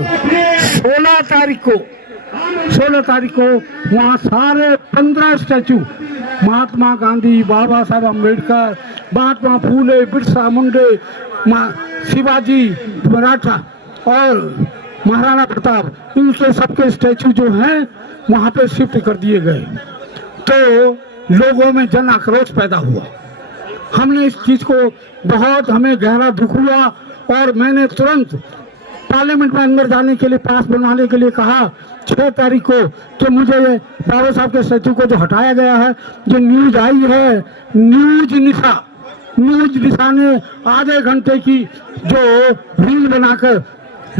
16 तारीख को वहाँ सारे 15 स्टैचू महात्मा गांधी, बाबा साहब अम्बेडकर, महात्मा फूले, बिरसा मुंडे, शिवाजी मराठा और महाराणा प्रताप, इनके सबके स्टैचू जो हैं वहाँ पे शिफ्ट कर दिए गए। तो लोगों में जन आक्रोश पैदा हुआ। हमने इस चीज़ को बहुत, हमें गहरा दुख हुआ और मैंने तुरंत पार्लियामेंट में अंदर जाने के लिए, पास बनवाने के लिए कहा 6 तारीख को कि मुझे बाबा साहब के स्टैचू को जो हटाया गया है, जो न्यूज आई है, न्यूज निशा ने आधे घंटे की जो रील बनाकर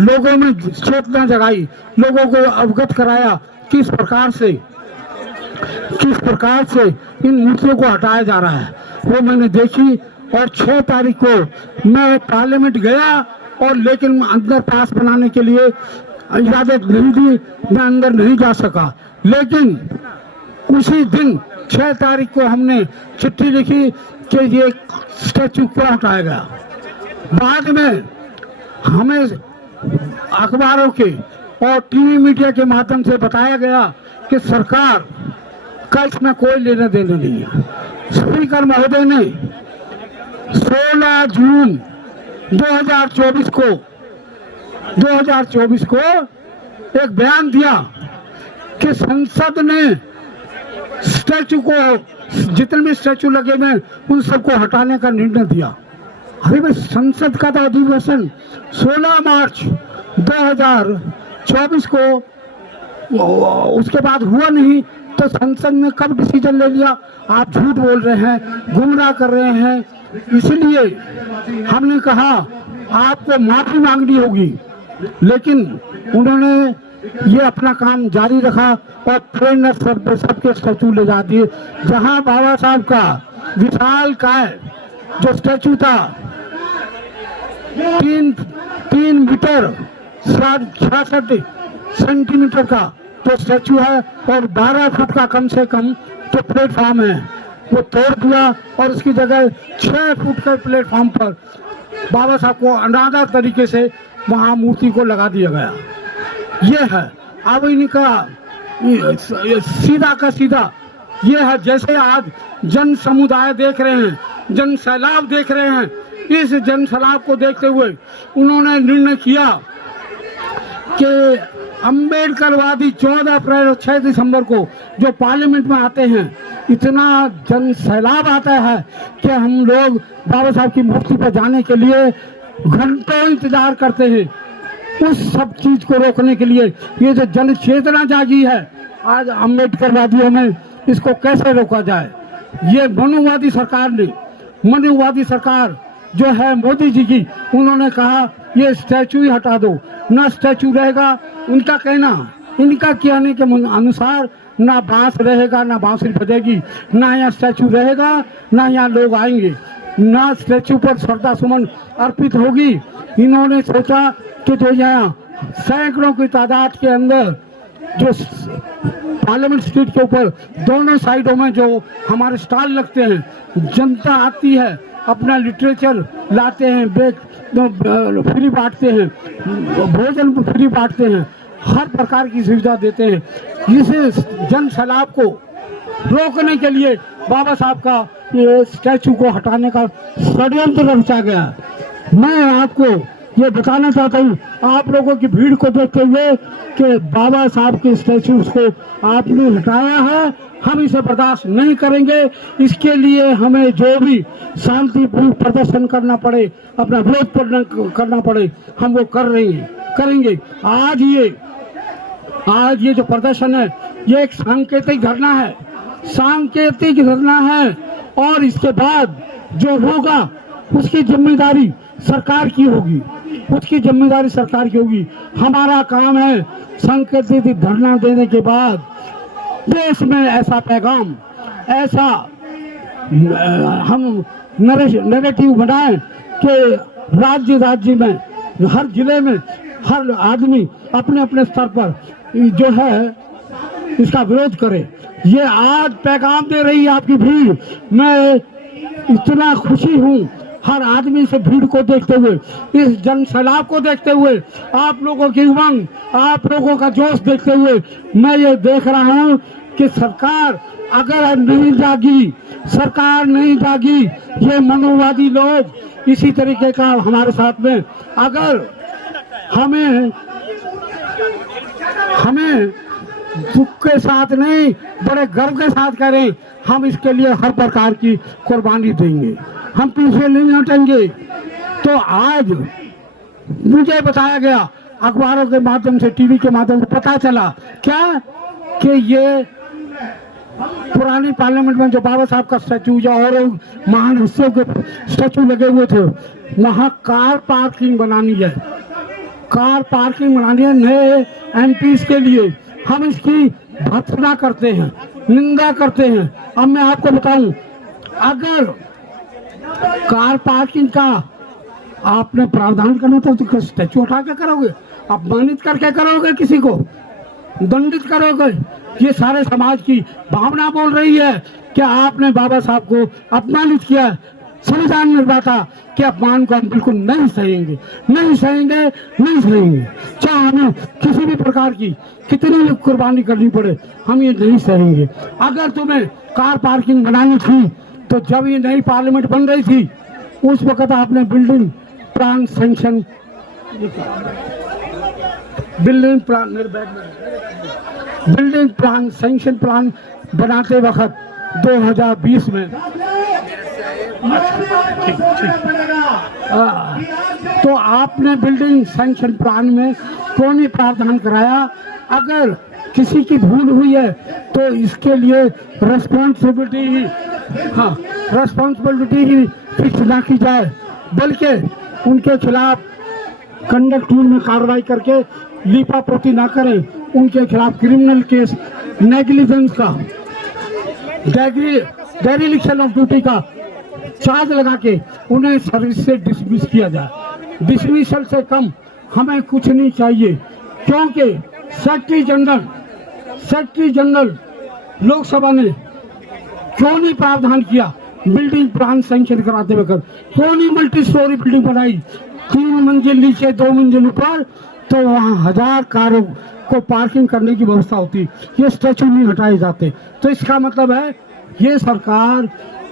लोगों में चेतना जगाई, लोगों को अवगत कराया किस प्रकार से इन मूर्तियों को हटाया जा रहा है, वो मैंने देखी। और 6 तारीख को मैं पार्लियामेंट गया और लेकिन अंदर पास बनाने के लिए इजाजत नहीं दी, मैं अंदर नहीं जा सका। लेकिन उसी दिन 6 तारीख को हमने चिट्ठी लिखी कि ये स्टैचू क्यों हटाया गया। बाद में हमें अखबारों के और टीवी मीडिया के माध्यम से बताया गया कि सरकार का इसमें कोई लेना देना नहीं है। स्पीकर महोदय ने 16 जून 2024 को एक बयान दिया कि संसद ने स्टैचू को, जितने भी स्टैचू लगे हुए उन सबको हटाने का निर्णय दिया। अरे भाई, संसद का तो अधिवेशन 16 मार्च 2024 को, उसके बाद हुआ नहीं, तो संसद ने कब डिसीजन ले लिया? आप झूठ बोल रहे हैं, गुमराह कर रहे हैं। इसलिए हमने कहा आपको माफी मांगनी होगी, लेकिन उन्होंने ये अपना काम जारी रखा और प्रेरणा सबके स्टैचू ले जा दिए। जहां बाबा साहब का विशाल काय जो स्टैचू था 3 मीटर 66 सेंटीमीटर का तो स्टैचू है और 12 फुट का कम से कम तो प्लेटफॉर्म है, वो तोड़ दिया और उसकी जगह 6 फुट के प्लेटफॉर्म पर बाबा साहब को अनादर तरीके से वहाँ मूर्ति को लगा दिया गया। ये है अब इनका सीधा का सीधा ये है। जैसे आज जन समुदाय देख रहे हैं, जन सैलाब देख रहे हैं, इस जन सैलाब को देखते हुए उन्होंने निर्णय किया कि अम्बेडकरवादी 14 अप्रैल और 6 दिसंबर को जो पार्लियामेंट में आते हैं, इतना जन सैलाब आता है कि हम लोग बाबा साहब की मूर्ति पर जाने के लिए घंटों इंतजार करते हैं। उस सब चीज को रोकने के लिए ये जो जन चेतना जागी है आज अम्बेडकरवादियों में, इसको कैसे रोका जाए? ये मनुवादी सरकार जो है मोदी जी की, उन्होंने कहा ये स्टैचू ही हटा दो, ना स्टैचू रहेगा। उनका कहना, इनका कहने के अनुसार ना बांस रहेगा, ना बांसुरी बजेगी, ना यहाँ स्टैचू रहेगा, ना यहाँ लोग आएंगे, ना स्टैचू पर श्रद्धा सुमन अर्पित होगी। इन्होंने सोचा कि जो यहाँ सैकड़ों की तादाद के अंदर जो पार्लियामेंट स्ट्रीट के ऊपर दोनों साइडों में जो हमारे स्टॉल लगते हैं, जनता आती है, अपना लिटरेचर लाते हैं, फ्री बांटते हैं, भोजन फ्री बांटते हैं, हर प्रकार की सुविधा देते हैं। इस जन सैलाब को रोकने के लिए बाबा साहब का ये स्टैचू को हटाने का षड्यंत्र रचा गया। मैं आपको ये बताना चाहता हूँ, आप लोगों की भीड़ को देखते हुए, कि बाबा साहब के स्टैचू को आपने हटाया है, हम इसे बर्दाश्त नहीं करेंगे। इसके लिए हमें जो भी शांतिपूर्ण प्रदर्शन करना पड़े, अपना विरोध करना पड़े, हम वो करेंगे। आज ये जो प्रदर्शन है, ये एक सांकेतिक धरना है, और इसके बाद जो होगा उसकी जिम्मेदारी सरकार की होगी। हमारा काम है सांकेतिक धरना देने के बाद देश में ऐसा पैगाम, ऐसा हम नैरेटिव बनाएं कि राज्य में, हर जिले में हर आदमी अपने अपने स्तर पर जो है इसका विरोध करे। ये आज पैगाम दे रही है आपकी भीड़। मैं इतना खुशी हूँ हर आदमी से भीड़ को देखते हुए, इस जन सैलाब को देखते हुए, आप लोगों की उमंग, आप लोगों का जोश देखते हुए मैं ये देख रहा हूँ कि सरकार अगर नहीं जागी, सरकार नहीं जागी, ये मनोवादी लोग इसी तरीके का हमारे साथ में, अगर हमें दुख के साथ नहीं बड़े गर्व के साथ करें, हम इसके लिए हर प्रकार की कुर्बानी देंगे, हम पीछे नहीं हटेंगे। तो आज मुझे बताया गया, अखबारों के माध्यम से, टीवी के माध्यम से पता चला क्या कि ये पुरानी पार्लियामेंट में जो बाबा साहब का स्टैचू या और महान हिस्सों के स्टैचू लगे हुए थे, वहाँ कार पार्किंग बनानी है, कार पार्किंग बनानी है नए एमपीज के लिए। हम इसकी भर्त्सना करते हैं, निंदा करते हैं। अब मैं आपको बताऊं, अगर कार पार्किंग का आपने प्रावधान करना था तो स्टैचू उठा के करोगे, अपमानित करके करोगे, किसी को दंडित करोगे। ये सारे समाज की भावना बोल रही है कि आपने बाबा साहब को अपमानित किया। संविधान निर्माता के अपमान को हम बिल्कुल नहीं सहेंगे, नहीं सहेंगे, नहीं सहेंगे। चाहे हमें किसी भी प्रकार की कितनी भी कुर्बानी करनी पड़े, हम ये नहीं सहेंगे। अगर तुम्हें कार पार्किंग बनानी थी तो जब ये नई पार्लियामेंट बन रही थी उस वक्त आपने building plan sanction sanction plan बनाते वक्त 2020 में तो आपने बिल्डिंग सैंक्शन प्लान में क्यों नहीं प्रावधान कराया? अगर किसी की भूल हुई है तो इसके लिए रेस्पॉन्सिबिलिटी ही फिक्स ना की जाए, बल्कि उनके खिलाफ कंडक्ट रूल में कार्रवाई करके लीपापोती ना करें, उनके खिलाफ क्रिमिनल केस, नेग्लिजेंस का, डेरिलिक्शन ऑफ ड्यूटी का चार्ज लगा के उन्हें सर्विस से डिसमिस किया जाए। डिसमिसल से कम हमें कुछ नहीं चाहिए, क्योंकि सेक्रेटरी जनरल लोकसभा ने क्यों नहीं प्रावधान किया बिल्डिंग प्लान सैंक्शन कराते वक्त? क्यों नहीं मल्टी स्टोरी बिल्डिंग बनाई, 3 मंजिल नीचे 2 मंजिल ऊपर, तो वहाँ 1000 कारों को पार्किंग करने की व्यवस्था होती, ये स्टैचू नहीं हटाए जाते। तो इसका मतलब है ये सरकार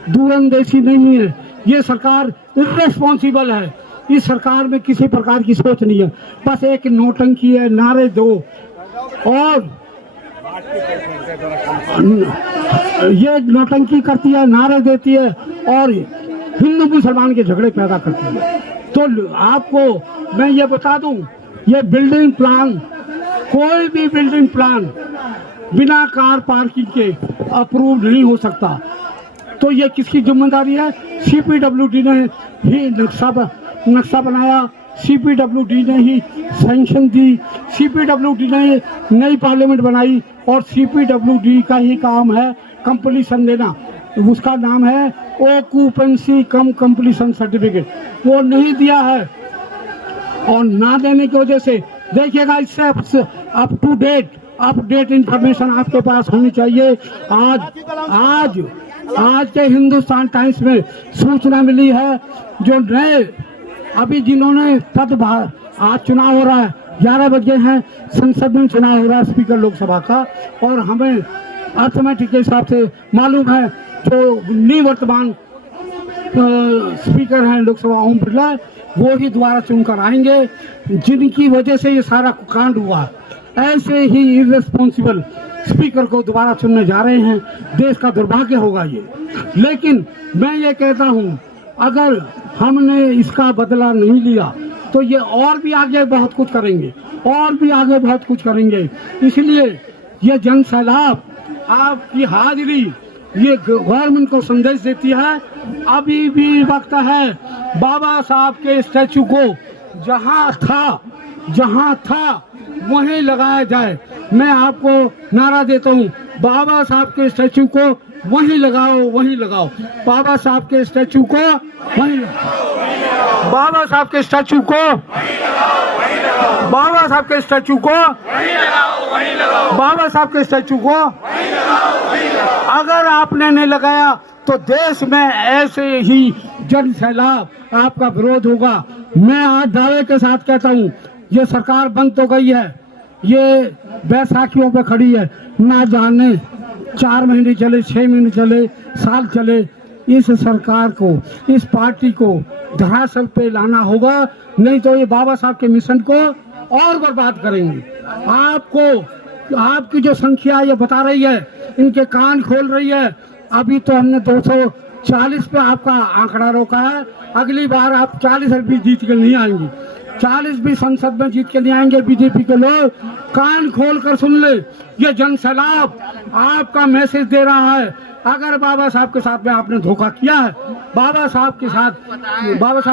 दूरंदेशी नहीं है, ये सरकार इर्रेस्पॉन्सिबल है। इस सरकार में किसी प्रकार की सोच नहीं है, बस एक नौटंकी है, नारे दो, और ये नौटंकी करती है, नारे देती है और हिंदू मुसलमान के झगड़े पैदा करती है। तो आपको मैं ये बता दूं, ये बिल्डिंग प्लान, कोई भी बिल्डिंग प्लान बिना कार पार्किंग के अप्रूव नहीं हो सकता। तो ये किसकी जिम्मेदारी है? सीपीडब्ल्यूडी ने ही नक्शा बनाया, सीपीडब्ल्यूडी ने ही सैंक्शन दी, सीपीडब्ल्यूडी ने नई पार्लियामेंट बनाई, और सीपीडब्ल्यूडी का ही काम है कंप्लीशन देना। उसका नाम है ऑक्यूपेंसी कम कंप्लीशन सर्टिफिकेट, वो नहीं दिया है। और ना देने की वजह से देखिएगा, इससे अपडेट इंफॉर्मेशन आपके पास होनी चाहिए। आज के हिंदुस्तान टाइम्स में सूचना मिली है, जो नए अभी जिन्होंने आज चुनाव हो रहा है, 11 बजे हैं, संसद में चुनाव हो रहा है स्पीकर लोकसभा का, और हमें अर्थमेटिक के हिसाब से मालूम है जो निवर्तमान स्पीकर हैं लोकसभा ओम बिरला, वो ही दोबारा चुनकर आएंगे, जिनकी वजह से ये सारा कांड हुआ। ऐसे ही इर्रेस्पॉन्सिबल स्पीकर को दोबारा चुनने जा रहे हैं, देश का दुर्भाग्य होगा ये। लेकिन मैं ये कहता हूँ, अगर हमने इसका बदला नहीं लिया तो ये और भी आगे बहुत कुछ करेंगे, और भी आगे बहुत कुछ करेंगे। इसलिए ये जन सैलाब, आपकी हाजिरी, ये गवर्नमेंट को संदेश देती है, अभी भी वक्त है बाबा साहब के स्टैचू को जहाँ था वहीं लगाया जाए। मैं आपको नारा देता हूँ, बाबा साहब के स्टैचू को वहीं लगाओ, बाबा साहब के स्टैचू को वहीं लगाओ, बाबा साहब के स्टैचू को बाबा साहब के स्टैचू को बाबा साहब के स्टैचू को अगर आपने नहीं लगाया तो देश में ऐसे ही जन सैलाब आपका विरोध होगा। मैं आज दावे के साथ कहता हूँ, ये सरकार बंद तो गई है, ये बैसाखियों पे खड़ी है, ना जाने 4 महीने चले, 6 महीने चले, साल चले, इस सरकार को, इस पार्टी को धरातल पे लाना होगा, नहीं तो ये बाबा साहब के मिशन को और बर्बाद करेंगे। आपकी जो संख्या ये बता रही है, इनके कान खोल रही है। अभी तो हमने 240 पे आपका आंकड़ा रोका है, अगली बार आप 40 भी जीत के नहीं आएंगे, 40 भी संसद में जीत के नहीं आएंगे। बीजेपी के लोग कान खोल कर सुन ले, ये जन सैलाब आपका मैसेज दे रहा है। अगर बाबा साहब के साथ में आपने धोखा किया है, बाबा साहब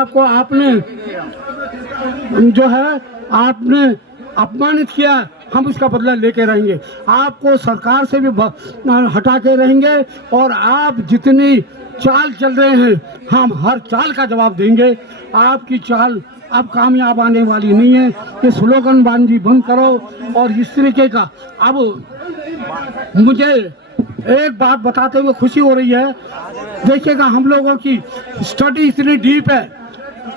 को आपने जो है आपने अपमानित किया है, हम उसका बदला लेके रहेंगे। आपको सरकार से भी हटा के रहेंगे और आप जितनी चाल चल रहे हैं, हम हर चाल का जवाब देंगे। आपकी चाल अब कामयाब आने वाली नहीं है। ये स्लोगनबाजी बंद करो और इस तरीके का। अब मुझे एक बात बताते हुए खुशी हो रही है, देखिएगा हम लोगों की स्टडी इतनी डीप है,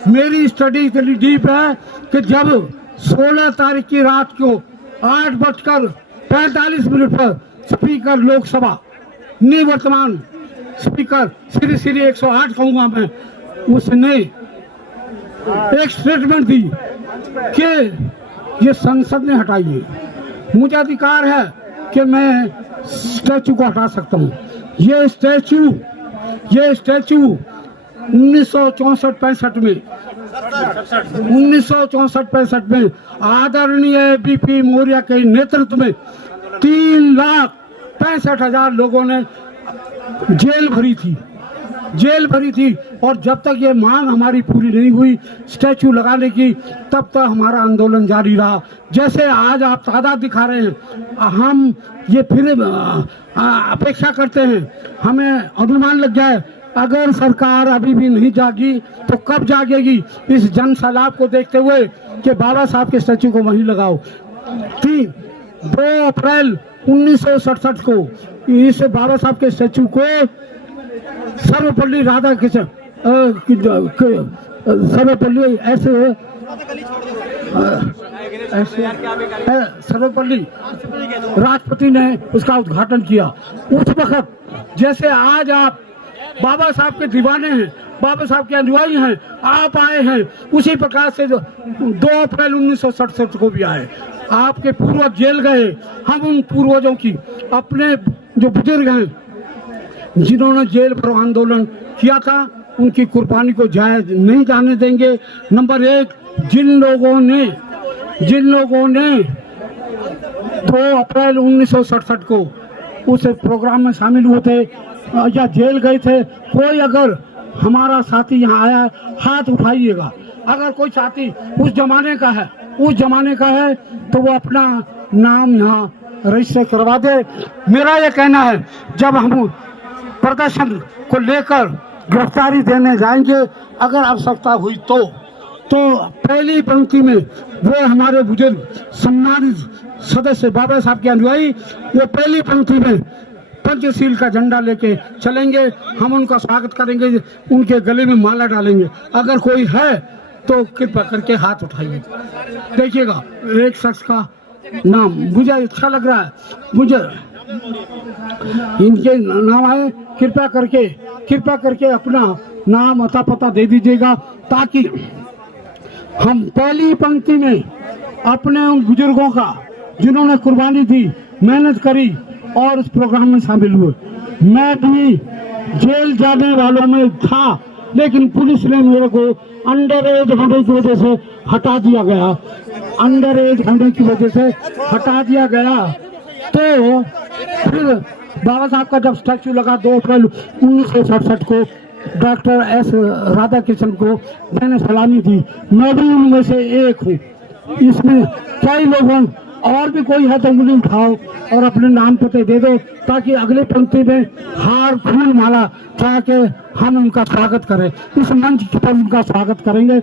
मेरी स्टडी इतनी डीप है कि जब 16 तारीख की रात को 8:45 पर स्पीकर लोकसभा, निवर्तमान स्पीकर श्री 108 कहूँगा मैं, उसने एक स्टेटमेंट दी कि ये संसद ने हटाई है। मुझे अधिकार है कि मैं स्टैचू को हटा सकता हूँ। ये स्टैचू 1964-65 में आदरणीय बीपी मौर्य के नेतृत्व में 3,65,000 लोगों ने जेल भरी थी और जब तक ये मांग हमारी पूरी नहीं हुई स्टैचू लगाने की, तब तक हमारा आंदोलन जारी रहा। जैसे आज आप तादाद दिखा रहे हैं, हम ये फिर अपेक्षा करते हैं, हमें अनुमान लग जाए अगर सरकार अभी भी नहीं जागी तो कब जागेगी, इस जन सैलाब को देखते हुए कि बाबा साहब के स्टैचू को वहीं लगाओ। 2 अप्रैल 1967 को इस बाबा साहब के स्टैचू को सर्वपल्ली राधाकृष्ण सर्वपल्ली राष्ट्रपति ने उसका उद्घाटन किया। उस वक्त जैसे आज आप बाबा साहब के दीवाने हैं, बाबा साहब के अनुयायी हैं, आप आए हैं, उसी प्रकार से 2 अप्रैल 1967 को भी आए। आपके पूर्वज जेल गए, हम उन पूर्वजों की, अपने जो बुजुर्ग हैं जिन्होंने जेल पर आंदोलन किया था, उनकी कुर्बानी को जायज नहीं जाने देंगे। नंबर 1, जिन लोगों ने 2 अप्रैल 1967 को उस प्रोग्राम में शामिल हुए थे या जेल गए थे, कोई अगर हमारा साथी यहाँ आया, हाथ उठाइएगा। अगर कोई साथी उस जमाने का है तो वो अपना नाम यहाँ रजिस्टर करवा दे। मेरा ये कहना है, जब हम प्रदर्शन को लेकर गिरफ्तारी देने जाएंगे, अगर आवश्यकता हुई तो पहली पंक्ति में वो हमारे बुजुर्ग सम्मानित सदस्य बाबा साहब के अनुयायी, वो पहली पंक्ति में पंचशील का झंडा लेके चलेंगे। हम उनका स्वागत करेंगे, उनके गले में माला डालेंगे। अगर कोई है तो कृपया करके हाथ उठाइए। देखिएगा, एक शख्स का नाम मुझे अच्छा लग रहा है, मुझे इनके नाम है, कृपया करके अपना नाम अता पता दे दीजिएगा, ताकि हम पहली पंक्ति में अपने उन बुजुर्गों का, जिन्होंने कुर्बानी दी, मेहनत करी और उस प्रोग्राम में शामिल हुए। मैं भी जेल जाने वालों में था, लेकिन पुलिस ने मेरे को अंडर एज होने की वजह से हटा दिया गया। तो फिर बाबा साहब का जब स्टैचू लगा 2 अप्रैल 1967 को, डॉक्टर एस राधाकृष्णन को मैंने सलामी दी। मैं भी उनमें से एक हूँ। इसमें कई लोगों, और भी कोई है तो उंगली उठाओ और अपने नाम पते दे दो, ताकि अगले पंक्ति में हार फूल माला ताकि हम उनका स्वागत करें, इस मंच पर उनका स्वागत करेंगे।